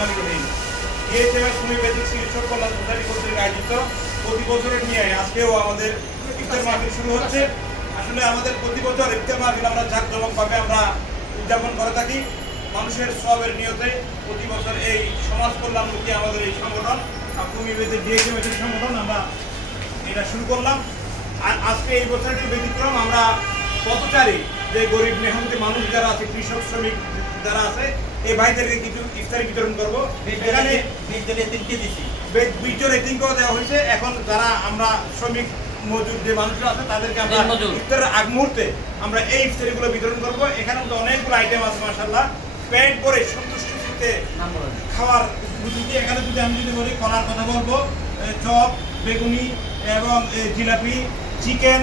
কল্যাণ কঠিন DSMS homeopathic চিকিৎসক কল্যাণ society কর্তৃক আয়োজিত প্রতি বছরের নিয়ে আজকেও আমাদের ইফতার মাহফিল শুরু হচ্ছে। আসলে আমাদের প্রতি বছর ইফতার মাহফিল আমরা জাঁকজমকভাবে আমরা উদযাপন করে থাকি মানুষের সবের নিয়তে। প্রতি বছর এই সমাজ কল্যাণমুখী আমাদের এই সংগঠন হোমিওপ্যাথিক ডিএসএমএস সংগঠন আমরা এটা শুরু করলাম। আর আজকে এই বছরটি ব্যতিক্রম, আমরা পথচারী যে গরিব মেহনতি মানুষ যারা আছে, কৃষক শ্রমিক যারা আছে, এই ভাইদেরকে কিছু ইফতারি বিতরণ করবো। এখানে 20 জন এতিমকেও দেওয়া হয়েছে। এখন যারা আমরা শ্রমিক মজুর যে মানুষরা আছে তাদেরকে আমরা ইফতারের আগ মুহূর্তে আমরা এই ইফতারিগুলো বিতরণ করবো। এখানে তো অনেকগুলো আইটেম আছে মাশাআল্লাহ, পেট ভরে সন্তুষ্টি চিত্তে খাওয়ার উপযোগী। এখানে যদি আমি বলি কলার কথা বলবো, চপ, বেগুনি এবং জিলাপি, চিকেন,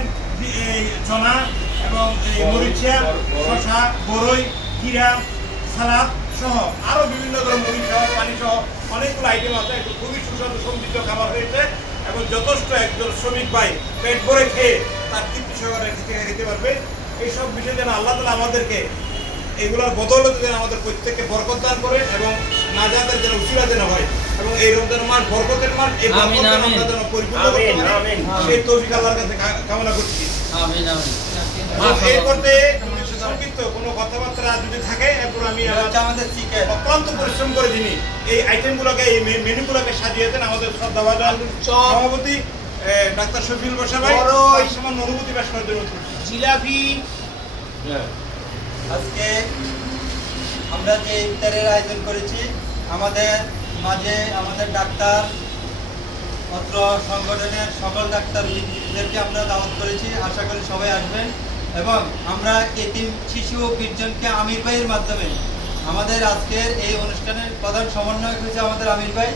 চনা এবং মরিচা, শসা, বরই, কিরা, সালাদ সহ আরও বিভিন্ন ধরনের মুড়ি সহ পানি সহ অনেকগুলো আইটেম আছে। খুবই সুস্বাদু সমৃদ্ধ খাবার হয়েছে এবং যথেষ্ট একজন শ্রমিক ভাই পেট ভরে খেয়ে তার তৃপ্তি সহকারে খেতে পারবে। এইসব বিষয় যেন আল্লাহ তাআলা আমাদেরকে এগুলোর বদৌলতে যেন আমাদের প্রত্যেককে বরকত দান করে এবং নাজাতের যেন উসিলা যেন হয় এবং এই রমজান মাস বরকতের মাস, এই বরকত আমরা যেন পরিপূর্ণ করতে পারি সেই তৌফিক আল্লাহর কাছে কামনা করছি। এই পর্যায়ে সংক্ষিপ্ত কোনো কথাবার্তা যদি থাকে এরপর আমি আমাদের অক্লান্ত পরিশ্রম করে যিনি এই আইটেমগুলোকে এই মেনুগুলোকে সাজিয়েছেন আমাদের শ্রদ্ধাভাজন সভাপতি ডাক্তার শফিউল বাসা ভাই, সামান্য অনুভূতি পেশ করার জন্য জিলাপি। আজকে আমরা যে ইফতারের আয়োজন করেছি, আমাদের মাঝে আমাদের ডাক্তার অত্র সংগঠনের সকল ডাক্তারদেরকে আমরা দাওয়াত করেছি। আশা করি সবাই আসবেন এবং আমরা এতিম শিশু 20 জনকে আমির ভাইয়ের মাধ্যমে আমাদের আজকের এই অনুষ্ঠানের প্রধান সমন্বয়ক হয়েছে আমাদের আমির ভাই।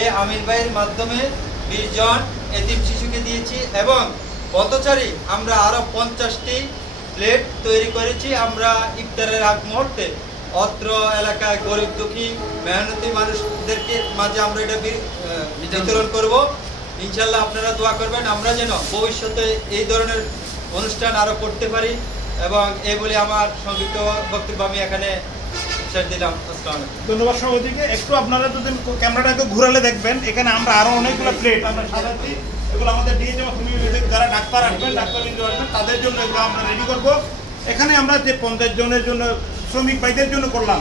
এই আমির ভাইয়ের মাধ্যমে 20 জন এতিম শিশুকে দিয়েছি এবং পথচারী আমরা আরও 50টি প্লেট তৈরি করেছি। আমরা ইফতারের আগ মুহূর্তে অত্র এলাকায় গরিব দুঃখী মেহনতি মানুষদেরকে মাঝে আমরা এটা বিতরণ করব। ইনশাল্লাহ আপনারা দোয়া করবেন আমরা যেন ভবিষ্যতে এই ধরনের অনুষ্ঠান আরও করতে পারি এবং এই বলে আমার সংক্ষিপ্ত বক্তব্য আমি এখানে শেষ দিলাম। ধন্যবাদ সভাপতিকে। একটু আপনারা যদি ক্যামেরাটাকে ঘুরালে দেখবেন এখানে আমরা আরো অনেকগুলো প্লেট আমরা সাজাচ্ছি। এগুলো আমাদের ডিএসএমএস হোমিওপ্যাথিক যারা ডাক্তার আসবেন, ডাক্তারবৃন্দ আসবেন, তাদের জন্য এগুলো আমরা রেডি করব। এখানে আমরা যে 50 জনের জন্য শ্রমিক ভাইদের জন্য করলাম,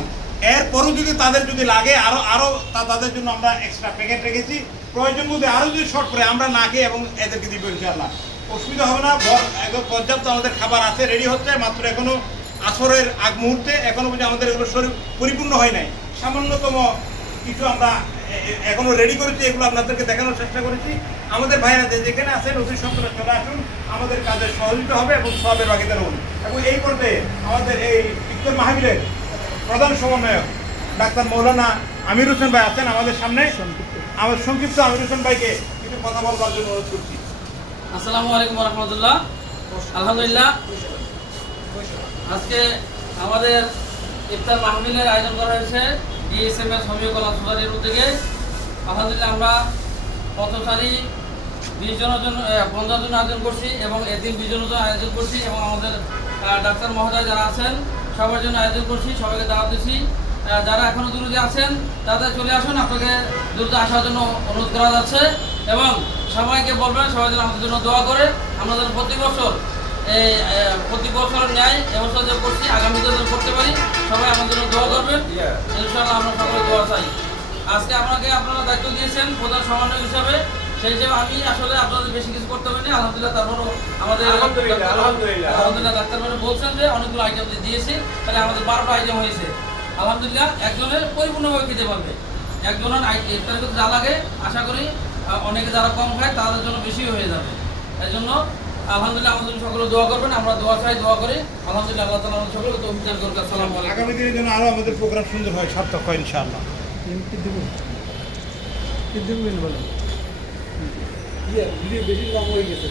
এরপরও যদি তাদের যদি লাগে আরো তাদের জন্য আমরা এক্সট্রা প্যাকেট রেখেছি। প্রয়োজন মধ্যে আরও যদি শর্ট করে আমরা না খেয়ে এবং এদেরকে দিব ইনশাআল্লাহ, অসুবিধা হবে না। একদম পর্যাপ্ত আমাদের খাবার আছে, রেডি হচ্ছে মাত্র। এখনো আসরের আগ মুহূর্তে এখনো পর্যন্ত আমাদের এগুলো শরীর পরিপূর্ণ হয় নাই। সামান্যতম কিছু আমরা এখনো রেডি করেছি, এগুলো আপনাদেরকে দেখানোর চেষ্টা করেছি। আমাদের ভাইরা যেখানে আছেন অতি সত্তরে চলে আসুন, আমাদের কাজে সহযোগিতা হবে এবং সবের ভাগিদার হন। এবং এই পর্যায়ে আমাদের এই ইফতার মাহফিলের প্রধান সমন্বয়ক ডাক্তার মৌলানা আমির হোসেন ভাই আছেন আমাদের সামনে। আমার সংক্ষিপ্ত আমির হোসেন ভাইকে কিছু কথা বলবার জন্য অনুরোধ করছি। আসসালামু আলাইকুম ওয়া রাহমাতুল্লাহ। আলহামদুলিল্লাহ, আজকে আমাদের ইফতার মাহফিলের আয়োজন করা হয়েছে ডিএসএমএস হোমিও কল্যাণ সোসাইটির উদ্যোগে। আলহামদুলিল্লাহ, আমরা পথচারী 20 জনের জন্য 50 জন আয়োজন করছি এবং এদিন 20 জনের জন্য আয়োজন করছি এবং আমাদের ডাক্তার মহোদয় যারা আছেন সবার জন্য আয়োজন করছি। সবাইকে দাওয়াত দিচ্ছি। যারা এখনও দূরে আছেন তাদের চলে আসুন, আপনাকে দ্রুত আসার জন্য অনুরোধ করা যাচ্ছে এবং সবাইকে বলবেন সবাই যেন আমাদের জন্য দোয়া করে। আমরা যেন প্রতি বছর ন্যায় এবছর যে করছি আগামীতে যেন করতে পারি। সবাই আমাদের জন্য দোয়া করবেন ইনশাআল্লাহ, আমরা সকলে দোয়া চাই। আজকে আপনারা দায়িত্ব দিয়েছেন প্রধান সমন্বয় হিসাবে, সেই হিসেবে আমি আসলে আপনাদের বেশি কিছু করতে পারিনি। আলহামদুলিল্লাহ, তারপরও আমাদের আলহামদুলিল্লাহ ডাক্তার বলছেন যে অনেকগুলো আইটেম দিয়েছি, তাহলে আমাদের 12টা আইটেম হয়েছে। আলহামদুলিল্লাহ, একজনের পরিপূর্ণভাবে খেতে পারবে। একজনের ইফতারের যা লাগে আশা করি অনেকে যারা কম খায় তাদের জন্য বেশি হয়ে যাবে। এই জন্য আলহামদুলিল্লাহ আমাদের সকলে দোয়া করবেন, আমরা দোয়া চাই, দোয়া করি। আলহামদুলিল্লাহ, আল্লাহ তাআলা আমাদের সকলকে তৌফিক দান করুন। আসসালামু আলাইকুম। আগামী দিনের জন্য আরো আমাদের প্রোগ্রাম সুন্দর হয়, সার্থক হয় ইনশাআল্লাহ। বেশি কম হয়ে গেছে।